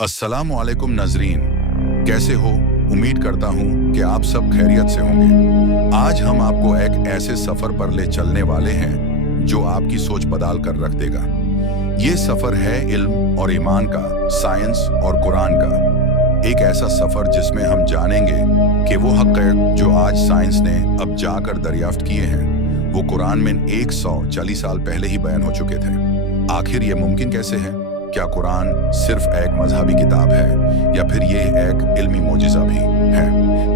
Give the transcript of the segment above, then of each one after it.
अस्सलामुअलैकुम नाजरीन, कैसे हो? उम्मीद करता हूँ कि आप सब खैरियत से होंगे। आज हम आपको एक ऐसे सफ़र पर ले चलने वाले हैं जो आपकी सोच बदल कर रख देगा। ये सफ़र है इल्म और ईमान का, साइंस और कुरान का। एक ऐसा सफ़र जिसमें हम जानेंगे कि वो हक़ जो आज साइंस ने अब जाकर दरियाफ्त किए हैं, वो कुरान में 140 साल पहले ही बयान हो चुके थे। आखिर ये मुमकिन कैसे है? क्या कुरान सिर्फ एक मजहबी किताब है या फिर ये एक इल्मी मोजिज़ा भी है?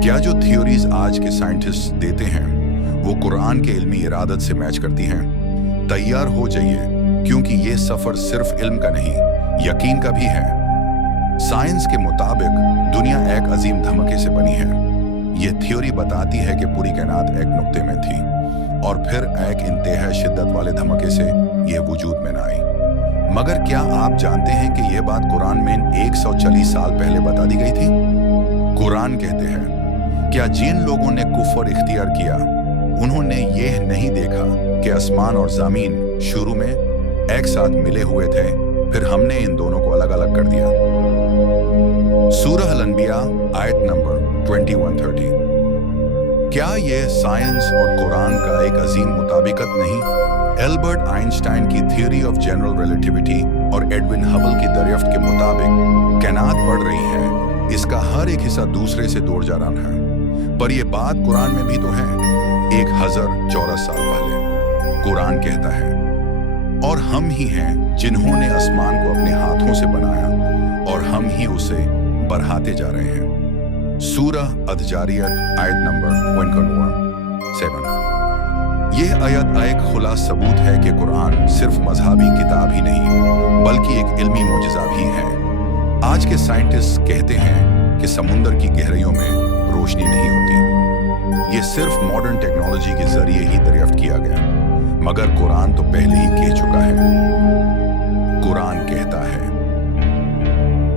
क्या जो थ्योरीज आज के साइंटिस्ट देते हैं वो कुरान के इल्मी इरादत से मैच करती हैं? तैयार हो जाइए, क्योंकि ये सफ़र सिर्फ इल्म का नहीं, यकीन का भी है। साइंस के मुताबिक दुनिया एक अजीम धमाके से बनी है। ये थ्योरी बताती है कि पूरी कायनात एक नुक्ते में थी और फिर एक इंतहा शिद्दत वाले धमाके से ये वजूद में न आई। मगर क्या आप जानते हैं कि यह बात कुरान में 140 साल पहले बता दी गई थी? कुरान कहते हैं, क्या जिन लोगों ने कुफ्र इख्तियार किया उन्होंने ये नहीं देखा कि आसमान और ज़मीन शुरू में एक साथ मिले हुए थे, फिर हमने इन दोनों को अलग अलग कर दिया। सूरह अल-अंबिया आयत नंबर 2130। क्या ये साइंस और कुरान का एक अजीम मुताबिकत नहीं? एल्बर्ट आइंस्टाइन की थ्योरी ऑफ जनरल रिलेटिविटी और एडविन हबल की दरियाफ्त के मुताबिक कायनात बढ़ रही है, इसका हर एक हिस्सा दूसरे से दूर जा रहा है। पर यह बात कुरान में भी तो है। 1000 साल पहले कुरान कहता है, और हम ही हैं जिन्होंने आसमान को अपने हाथों से बनाया और हम ही उसे बढ़ाते जा रहे हैं। सूरह अद-जारियत आयत नंबर 117। यह आयत एक खुला सबूत है कि कुरान सिर्फ मजहबी किताब ही नहीं बल्कि एक इल्मी मोजिज़ा भी है। आज के साइंटिस्ट कहते हैं कि समुंदर की गहराइयों में रोशनी नहीं होती। ये सिर्फ मॉडर्न टेक्नोलॉजी के जरिए ही दरियाफ्त किया गया, मगर कुरान तो पहले ही कह चुका है। कुरान कहता है,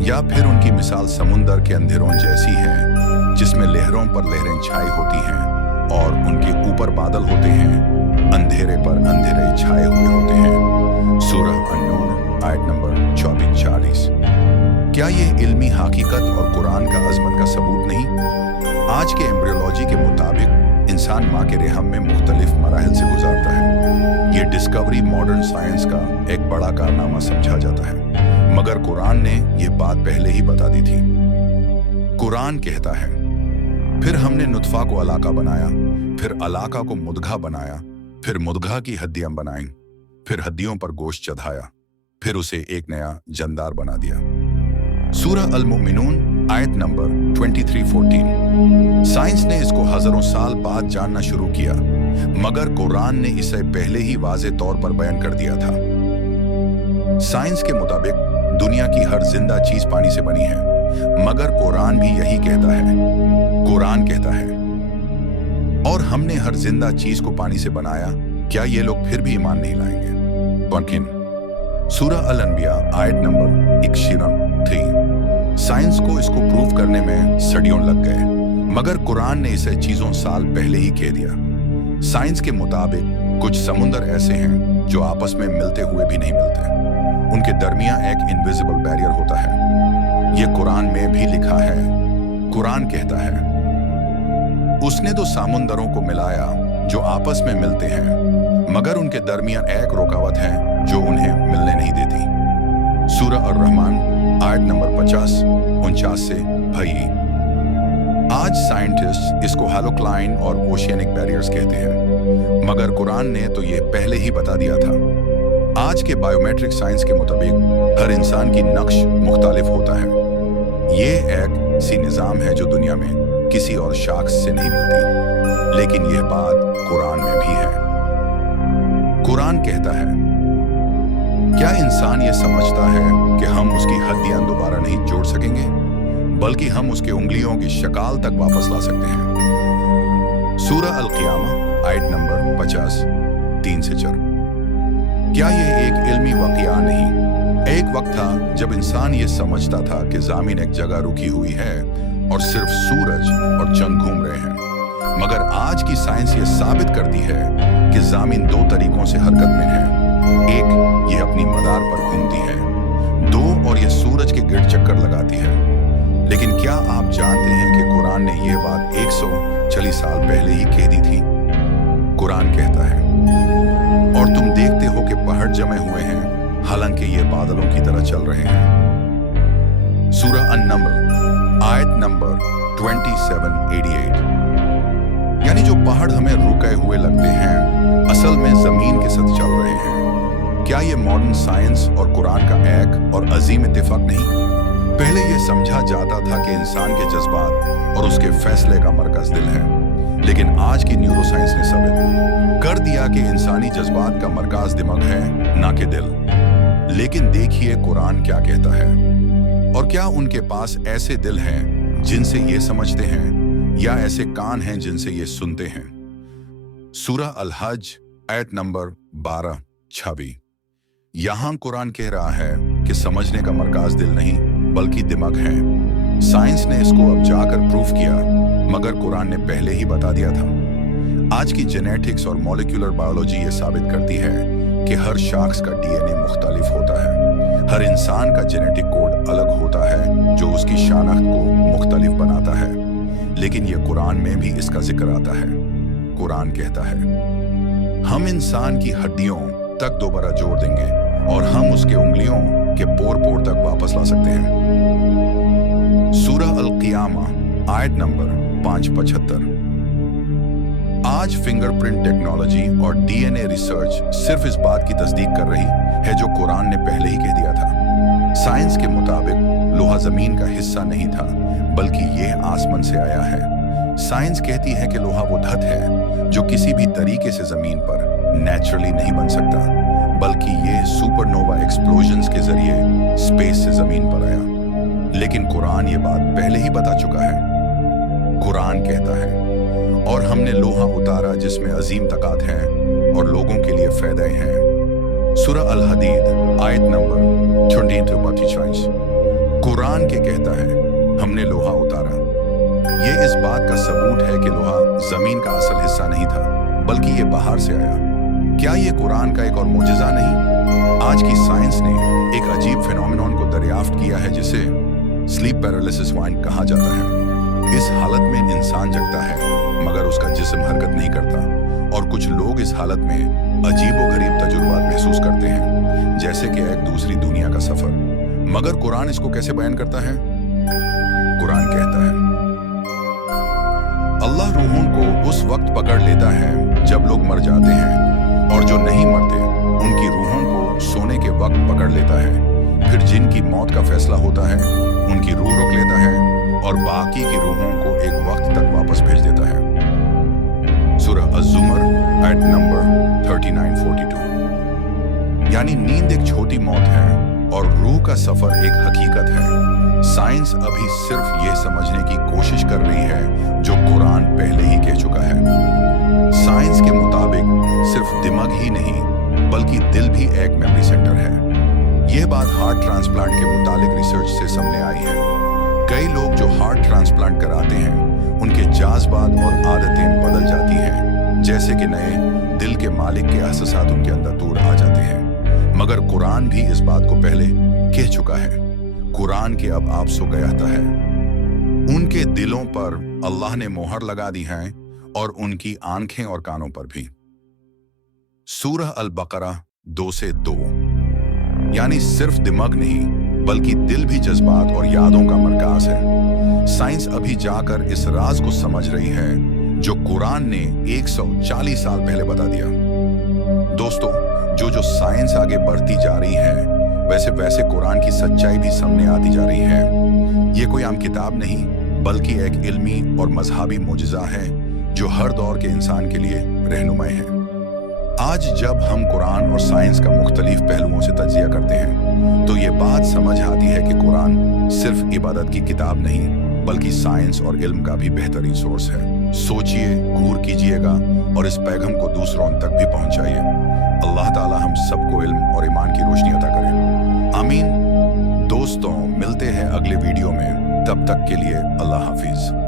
या फिर उनकी मिसाल समुंदर के अंधेरों जैसी है जिसमें लहरों पर लहरें छाई होती हैं और उनके ऊपर बादल होते हैं, अंधेरे पर अंधेरे छाए हुए होते हैं। सूरह अन-नूर आयत नंबर 24-40। क्या यह इल्मी हकीकत और कुरान का अजमत का सबूत नहीं? आज के एम्ब्रियोलॉजी के मुताबिक इंसान माँ के रहम में मुख्तलिफ मराहिल से गुजारता है। ये डिस्कवरी मॉडर्न साइंस का एक बड़ा कारनामा समझा जाता है, मगर कुरान ने यह बात पहले ही बता दी थी। कुरान कहता है, फिर हमने नुत्फा को अलाका बनाया, फिर अलाका को मुदघा बनाया, फिर मुदघा की हड्डियां बनाईं, फिर हड्डियों पर गोश्त चढ़ाया, फिर उसे एक नया जंदार बना दिया। सूरह अल-मुमिनून आयत नंबर 23-14। साइंस ने इसको हजारों साल बाद जानना शुरू किया, मगर कुरान ने इसे पहले ही वाज़े तौर पर बयान कर दिया था। साइंस के मुताबिक दुनिया की हर जिंदा चीज पानी से बनी है, मगर कुरान भी यही कहता है। कुरान कहता है, और हमने हर जिंदा चीज को पानी से बनाया। क्या ये लोग फिर भी ईमान नहीं लाएंगे? पनकिन सूरह अल-अंबिया आयत नंबर 103। साइंस को इसको प्रूव करने में सदियों लग गए, मगर कुरान ने इसे चीजों साल पहले ही कह दिया। साइंस के मुताबिक कुछ समुंदर ऐसे हैं जो आपस में मिलते हुए भी नहीं मिलते। उनके दरमियान एक इनविजिबल बैरियर होता है। यह कुरान में भी लिखा है। कुरान कहता है, उसने तो समुंदरों को मिलाया जो आपस में मिलते हैं, मगर उनके दरमियान एक रुकावट है जो उन्हें मिलने नहीं देती। सूरह अर-रहमान आयत नंबर 50-49 से 22। आज साइंटिस्ट इसको हैलोक्लाइन और ओशियनिक बैरियर्स कहते हैं, मगर कुरान ने तो ये पहले ही बता दिया था। आज के बायोमेट्रिक साइंस के मुताबिक हर इंसान की नक्श मुख्तलिफ होता है। ये एक सी निज़ाम है जो दुनिया में किसी और शख्स से नहीं मिलती, लेकिन यह बात कुरान में भी है। कुरान कहता है, क्या इंसान ये समझता है कि हम उसकी हड्डियां दोबारा नहीं जोड़ सकेंगे, बल्कि हम उसके उंगलियों की शक्ल तक वापस ला सकते हैं। सूरह अल-क़ियामा आयत नंबर 50 3 से 4। क्या यह एक इल्मी वाक़या नहीं? एक वक्त था जब इंसान ये समझता था कि ज़मीन एक जगह रुकी हुई है और सिर्फ सूरज और चंद घूम रहे हैं, मगर आज की साइंस ये साबित करती है कि ज़मीन दो तरीकों से हरकत में है। एक, ये अपनी मदार पर घूमती है। दो, और यह सूरज के गिर्द चक्कर लगाती है। लेकिन क्या आप जानते हैं कि कुरान ने यह बात 140 साल पहले ही कह दी थी? कुरान कहता है, और तुम देखते हो कि पहाड़ जमे हुए हैं, हालांकि ये बादलों की तरह चल रहे हैं। सूरह अन-नम्ल आयत नंबर 2788। यानी जो पहाड़ हमें रुके हुए लगते हैं, असल में जमीन के साथ चल रहे हैं। क्या ये मॉडर्न साइंस और कुरान का एक और अजीम इत्तेफाक नहीं? पहले यह समझा जाता था कि इंसान के जज्बात और उसके फैसले का मरकज दिल है, लेकिन आज की न्यूरोसाइंस ने साबित कर दिया कि इंसानी जज्बात का मरकज दिमाग है, ना कि दिल। लेकिन देखिए कुरान क्या कहता है, और क्या उनके पास ऐसे दिल हैं जिनसे ये समझते हैं, या ऐसे कान हैं जिनसे ये सुनते हैं? सूरह अल-हज आयत नंबर 12-26। यहां कुरान कह रहा है कि समझने का मरकज दिल नहीं बल्कि दिमाग है। साइंस ने इसको अब जाकर प्रूफ किया, मगर कुरान ने पहले ही बता दिया था। आज की जेनेटिक्स और मॉलिक्यूलर बायोलॉजी ये साबित करती है कि हर शख्स का डीएनए मुख्तलिफ होता है। हर इंसान का जेनेटिक कोड अलग होता है जो उसकी शानाख्त को मुख्तलिफ बनाता है। लेकिन ये कुरान में भी इसका जिक्र आता है। कुरान कहता है, हम इंसान की हड्डियों तक दोबारा जोड़ देंगे और हम उसके उंगलियों के पोर तक वापस ला सकते हैं। सूरह अल-क़ियामा आयत नंबर 575। आज फिंगरप्रिंट टेक्नोलॉजी और डीएनए रिसर्च सिर्फ इस बात की तस्दीक कर रही है जो कुरान ने पहले ही कह दिया था। साइंस के मुताबिक लोहा जमीन का हिस्सा नहीं था, बल्कि यह आसमान से आया है। साइंस कहती है कि लोहा वो धातु है जो किसी भी तरीके से जमीन पर नेचुरली नहीं बन सकता, बल्कि ये सुपरनोवा एक्सप्लोजन्स के जरिए स्पेस से जमीन पर आया। लेकिन कुरान ये बात पहले ही बता चुका है। कुरान कहता है, और हमने लोहा उतारा जिसमें अजीम ताकत है और लोगों के लिए फायदे हैं। सूरह अल-हदीद आयत नंबर 23-25। कुरान के कहता है, हमने लोहा उतारा। ये इस बात का सबूत है कि लोहा जमीन का असल हिस्सा नहीं था, बल्कि ये बाहर से आया। क्या ये कुरान का एक और मोजिज़ा नहीं? आज की साइंस ने एक अजीब फिनोमेनन को दरियाफ्त किया है जिसे स्लीप पैरालिसिस माइंड कहा जाता है। इस हालत में इंसान जगता है मगर उसका जिस्म हरकत नहीं करता, और कुछ लोग इस हालत में अजीब व गरीब तजुर्बात महसूस करते हैं, जैसे कि एक दूसरी दुनिया का सफर। मगर कुरान इसको कैसे बयान करता है? कुरान कहता है, अल्लाह रूहों को उस वक्त पकड़ लेता है जब लोग मर जाते हैं, और जो नहीं मरते उनकी रूहों को सोने के वक्त पकड़ लेता है। फिर जिनकी मौत का फैसला होता है उनकी रूह रोक लेता है और बाकी की रूहों को एक वक्त तक वापस भेज देता है। सूरह अज़-ज़ुमर आयत नंबर 39-42। यानी नींद एक छोटी मौत है और रूह का सफर एक हकीकत है। साइंस अभी सिर्फ ये समझने की कोशिश कर रही है जो कुरान पहले ही कह चुका है। साइंस के मुताबिक सिर्फ दिमाग ही नहीं बल्कि दिल भी एक मेमोरी सेंटर है। यह बात हार्ट ट्रांसप्लांट के मुतालिक रिसर्च से सामने आई है। कई लोग जो हार्ट ट्रांसप्लांट कराते हैं उनके जज्बात और आदतें बदल जाती हैं, जैसे कि नए दिल के मालिक के एहसासात उनके अंदर दूर आ जाते हैं। मगर कुरान भी इस बात को पहले कह चुका है। कुरान के अब आप सो गया है, उनके दिलों पर अल्लाह ने मोहर लगा दी है और उनकी आंखें और कानों पर भी। सूरह अल-बकरा 2-2। यानी सिर्फ दिमाग नहीं बल्कि दिल भी जज्बात और यादों का मरकज है। साइंस अभी जाकर इस राज को समझ रही है जो कुरान ने 140 साल पहले बता दिया। दोस्तों, जो साइंस आगे बढ़ती जा रही है वैसे वैसे कुरान की सच्चाई भी सामने आती जा रही है। ये कोई आम किताब नहीं बल्कि एक इल्मी और मजहबी मोजिज़ा है जो हर दौर के इंसान के लिए रहनुमाई है। आज जब हम कुरान और साइंस का मुख्तलिफ पहलुओं से तज्जिया करते हैं तो ये बात समझ आती है कि कुरान सिर्फ इबादत की किताब नहीं बल्कि साइंस और इल्म का भी बेहतरीन सोर्स है। सोचिए, गौर कीजिएगा और इस पैगाम को दूसरों तक भी पहुंचाइए। अल्लाह ताला हम सबको इल्म और ईमान की रोशनी अता करे। आमीन। दोस्तों, मिलते हैं अगले वीडियो में। तब तक के लिए अल्लाह हाफिज।